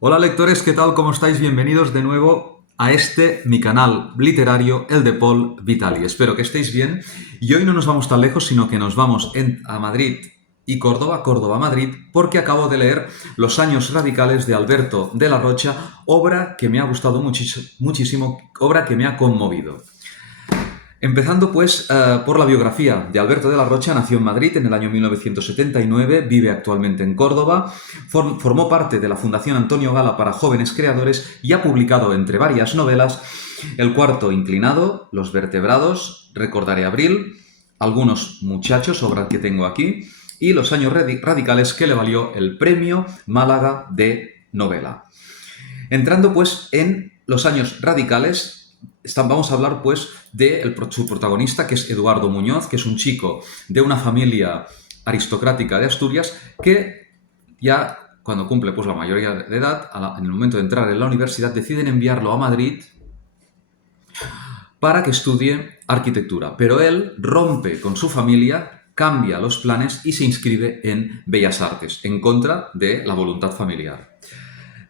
Hola lectores, ¿qué tal? ¿Cómo estáis? Bienvenidos de nuevo a mi canal literario, el de Paul Vitali. Espero que estéis bien y hoy no nos vamos tan lejos, sino que nos vamos a Madrid y Córdoba, Córdoba-Madrid, porque acabo de leer Los años radicales de Alberto de la Rocha, obra que me ha gustado muchísimo, obra que me ha conmovido. Empezando pues por la biografía de Alberto de la Rocha. Nació en Madrid en el año 1979, vive actualmente en Córdoba, formó parte de la Fundación Antonio Gala para Jóvenes Creadores y ha publicado entre varias novelas El cuarto inclinado, Los vertebrados, Recordaré Abril, Algunos muchachos, obra que tengo aquí, y Los años radicales, que le valió el premio Málaga de novela. Entrando pues en Los años radicales, vamos a hablar pues de su protagonista, que es Eduardo Muñoz, que es un chico de una familia aristocrática de Asturias que ya cuando cumple pues la mayoría de edad, en el momento de entrar en la universidad, deciden enviarlo a Madrid para que estudie arquitectura. Pero él rompe con su familia, cambia los planes y se inscribe en Bellas Artes, en contra de la voluntad familiar.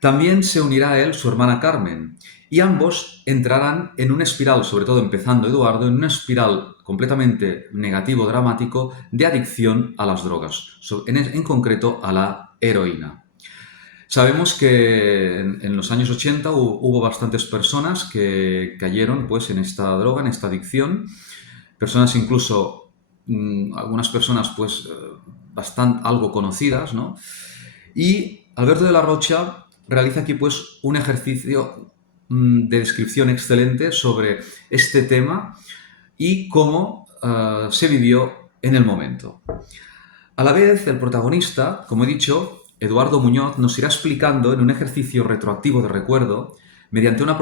También se unirá a él su hermana Carmen, y ambos entrarán en una espiral, sobre todo empezando Eduardo, en una espiral completamente negativo, dramático, de adicción a las drogas, en concreto a la heroína. Sabemos que en los años 80 hubo bastantes personas que cayeron pues, en esta droga, en esta adicción, personas incluso, algunas personas pues bastante algo conocidas, ¿no? Y Alberto de la Rocha realiza aquí pues un ejercicio de descripción excelente sobre este tema y cómo se vivió en el momento. A la vez, el protagonista, como he dicho, Eduardo Muñoz, nos irá explicando en un ejercicio retroactivo de recuerdo, mediante un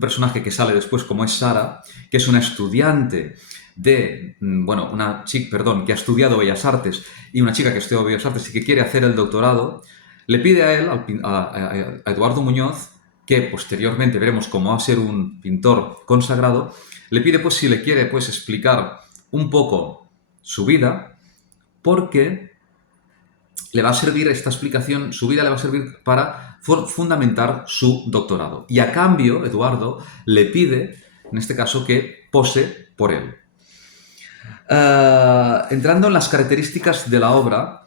personaje que sale después, como es Sara, que es una estudiante que ha estudiado Bellas Artes, y una chica que ha estudiado Bellas Artes y que quiere hacer el doctorado, le pide a él, a Eduardo Muñoz, que posteriormente veremos cómo va a ser un pintor consagrado, le pide pues si le quiere pues explicar un poco su vida, porque le va a servir esta explicación, su vida le va a servir para fundamentar su doctorado. Y a cambio, Eduardo le pide, en este caso, que pose por él. Entrando en las características de la obra,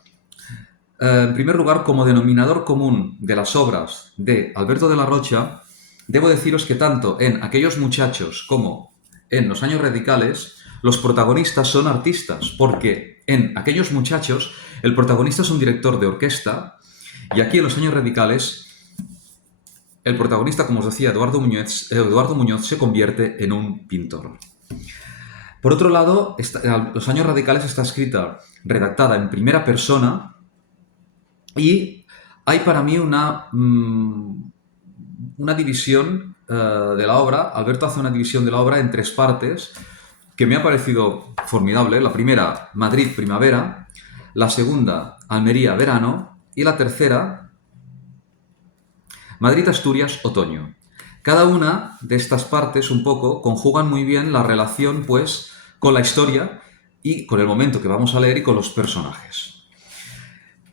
en primer lugar, como denominador común de las obras de Alberto de la Rocha, debo deciros que tanto en Aquellos muchachos como en Los años radicales, los protagonistas son artistas, porque en Aquellos muchachos el protagonista es un director de orquesta y aquí en Los años radicales el protagonista, como os decía, Eduardo Muñoz se convierte en un pintor. Por otro lado, Los años radicales está redactada en primera persona y hay para mí una división de la obra. Alberto hace una división de la obra en tres partes que me ha parecido formidable. La primera, Madrid primavera, la segunda, Almería verano y la tercera, Madrid Asturias otoño. Cada una de estas partes un poco conjugan muy bien la relación pues con la historia y con el momento que vamos a leer y con los personajes.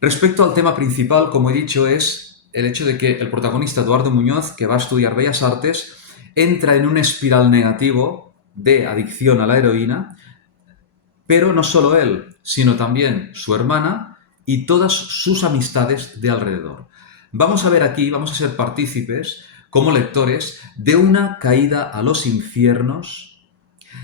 Respecto al tema principal, como he dicho, es el hecho de que el protagonista, Eduardo Muñoz, que va a estudiar Bellas Artes, entra en un espiral negativo de adicción a la heroína, pero no solo él, sino también su hermana y todas sus amistades de alrededor. Vamos a ver aquí, vamos a ser partícipes, como lectores, de una caída a los infiernos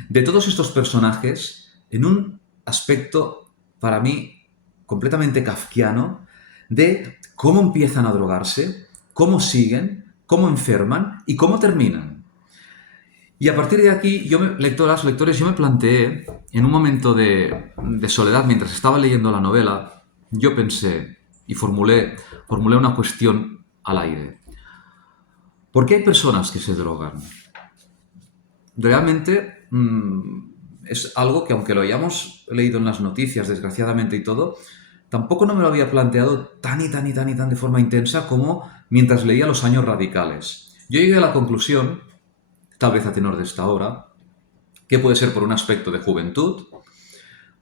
de todos estos personajes en un aspecto, para mí, completamente kafkiano, de cómo empiezan a drogarse, cómo siguen, cómo enferman y cómo terminan. Y a partir de aquí, lectores, yo me planteé, en un momento de soledad, mientras estaba leyendo la novela, yo pensé y formulé una cuestión al aire. ¿Por qué hay personas que se drogan? Realmente es algo que, aunque lo hayamos leído en las noticias, desgraciadamente y todo, tampoco no me lo había planteado tan y tan y tan y tan de forma intensa como mientras leía Los años radicales. Yo llegué a la conclusión, tal vez a tenor de esta obra, que puede ser por un aspecto de juventud,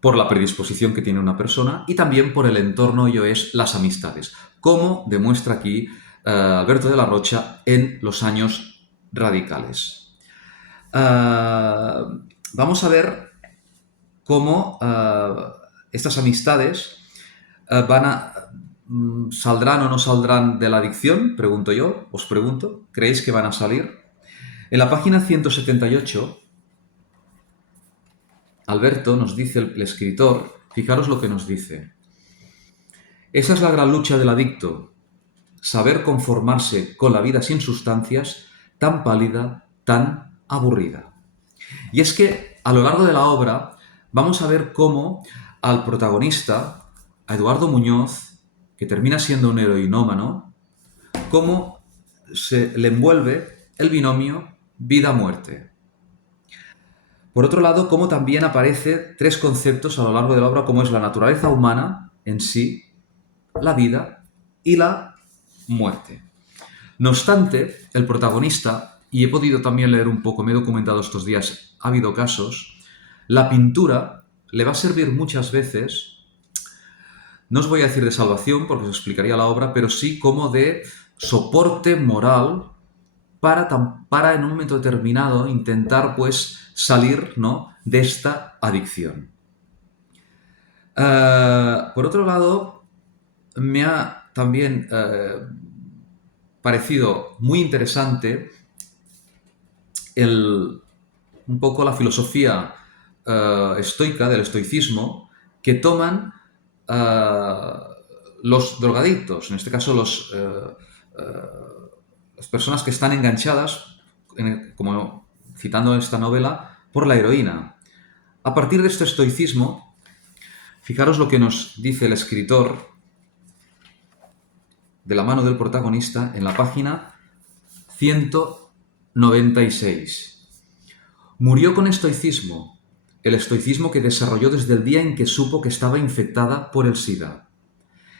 por la predisposición que tiene una persona y también por el entorno, las amistades, como demuestra aquí Alberto de la Rocha en los años radicales. Vamos a ver cómo estas amistades ¿saldrán o no saldrán de la adicción? Pregunto yo, os pregunto. ¿Creéis que van a salir? En la página 178, Alberto nos dice, el escritor, fijaros lo que nos dice. Esa es la gran lucha del adicto, saber conformarse con la vida sin sustancias, tan pálida, tan aburrida. Y es que a lo largo de la obra vamos a ver cómo al protagonista, a Eduardo Muñoz, que termina siendo un heroinómano, cómo se le envuelve el binomio vida-muerte. Por otro lado, cómo también aparecen tres conceptos a lo largo de la obra, como es la naturaleza humana en sí, la vida y la muerte. No obstante, el protagonista, y he podido también leer un poco, me he documentado estos días, ha habido casos, la pintura le va a servir muchas veces, no os voy a decir de salvación porque os explicaría la obra, pero sí como de soporte moral para en un momento determinado intentar pues salir, ¿no?, de esta adicción. Por otro lado, me ha también parecido muy interesante un poco la filosofía estoica, del estoicismo, que toman los drogadictos, en este caso las personas que están enganchadas, como citando esta novela, por la heroína. A partir de este estoicismo, fijaros lo que nos dice el escritor de la mano del protagonista en la página 196. Murió con estoicismo, el estoicismo que desarrolló desde el día en que supo que estaba infectada por el SIDA.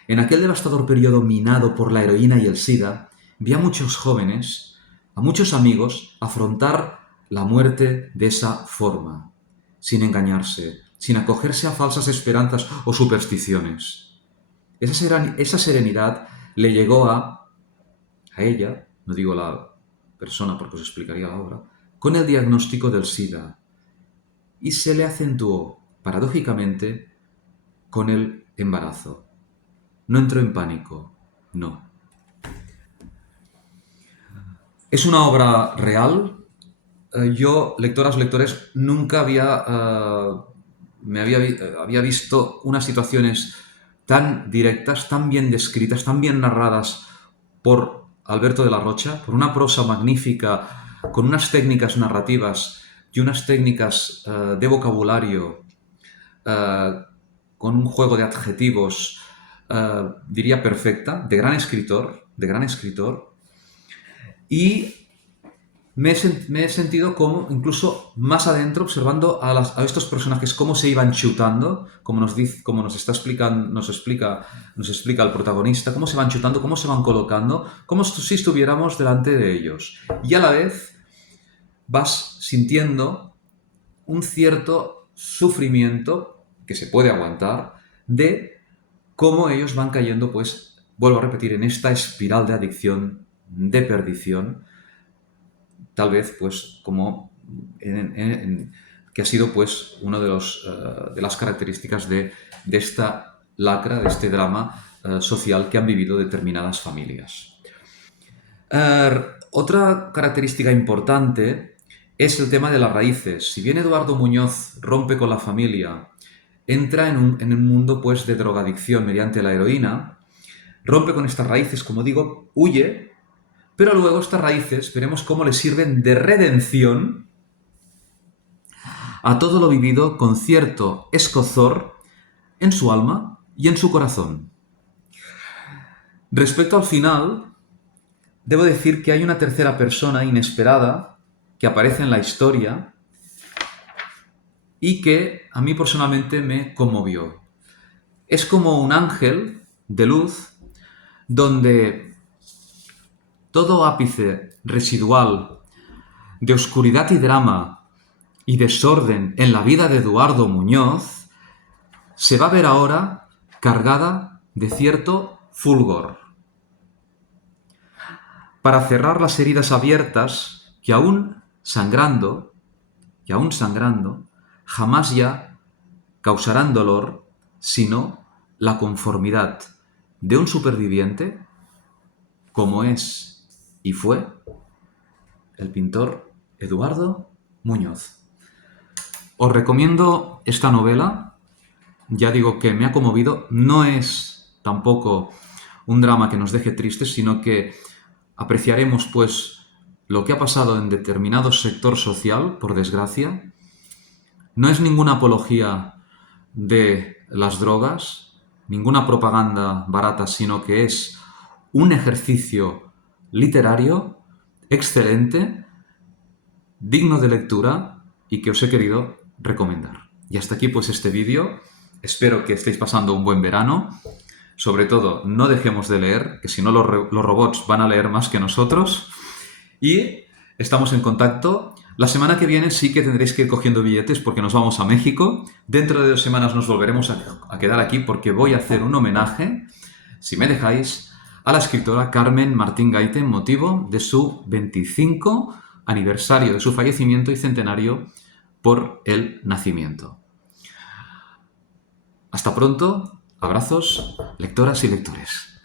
En aquel devastador periodo minado por la heroína y el SIDA, vi a muchos jóvenes, a muchos amigos, afrontar la muerte de esa forma, sin engañarse, sin acogerse a falsas esperanzas o supersticiones. Esa serenidad le llegó a ella, no digo la persona porque os explicaría la obra, con el diagnóstico del SIDA, y se le acentuó, paradójicamente, con el embarazo. No entró en pánico, no. Es una obra real. Yo, lectoras, lectores, nunca había visto unas situaciones tan directas, tan bien descritas, tan bien narradas por Alberto de la Rocha, por una prosa magnífica, con unas técnicas narrativas y unas técnicas de vocabulario, con un juego de adjetivos, diría perfecta, de gran escritor, y me he sentido como, incluso más adentro, observando a estos personajes cómo se iban chutando, como nos está explicando, nos explica el protagonista, cómo se van chutando, cómo se van colocando, como si estuviéramos delante de ellos. Y a la vez vas sintiendo un cierto sufrimiento que se puede aguantar de cómo ellos van cayendo, pues, vuelvo a repetir, en esta espiral de adicción, de perdición, tal vez, pues, como que ha sido, pues, una de las características de esta lacra, de este drama social que han vivido determinadas familias. Otra característica importante es el tema de las raíces. Si bien Eduardo Muñoz rompe con la familia, entra en un mundo, pues, de drogadicción mediante la heroína, rompe con estas raíces, como digo, huye, pero luego estas raíces veremos cómo le sirven de redención a todo lo vivido con cierto escozor en su alma y en su corazón. Respecto al final, debo decir que hay una tercera persona inesperada que aparece en la historia y que a mí personalmente me conmovió. Es como un ángel de luz donde todo ápice residual de oscuridad y drama y desorden en la vida de Eduardo Muñoz se va a ver ahora cargada de cierto fulgor. para cerrar las heridas abiertas que aún sangrando, jamás ya causarán dolor, sino la conformidad de un superviviente, como es y fue el pintor Eduardo Muñoz. Os recomiendo esta novela, ya digo que me ha conmovido, no es tampoco un drama que nos deje tristes, sino que apreciaremos pues lo que ha pasado en determinado sector social, por desgracia. No es ninguna apología de las drogas, ninguna propaganda barata, sino que es un ejercicio literario excelente, digno de lectura y que os he querido recomendar. Y hasta aquí pues este vídeo. Espero que estéis pasando un buen verano. Sobre todo, no dejemos de leer, que si no los robots van a leer más que nosotros. Y estamos en contacto. La semana que viene sí que tendréis que ir cogiendo billetes porque nos vamos a México. Dentro de 2 semanas nos volveremos a quedar aquí porque voy a hacer un homenaje, si me dejáis, a la escritora Carmen Martín Gaite en motivo de su 25 aniversario de su fallecimiento y centenario por el nacimiento. Hasta pronto, abrazos, lectoras y lectores.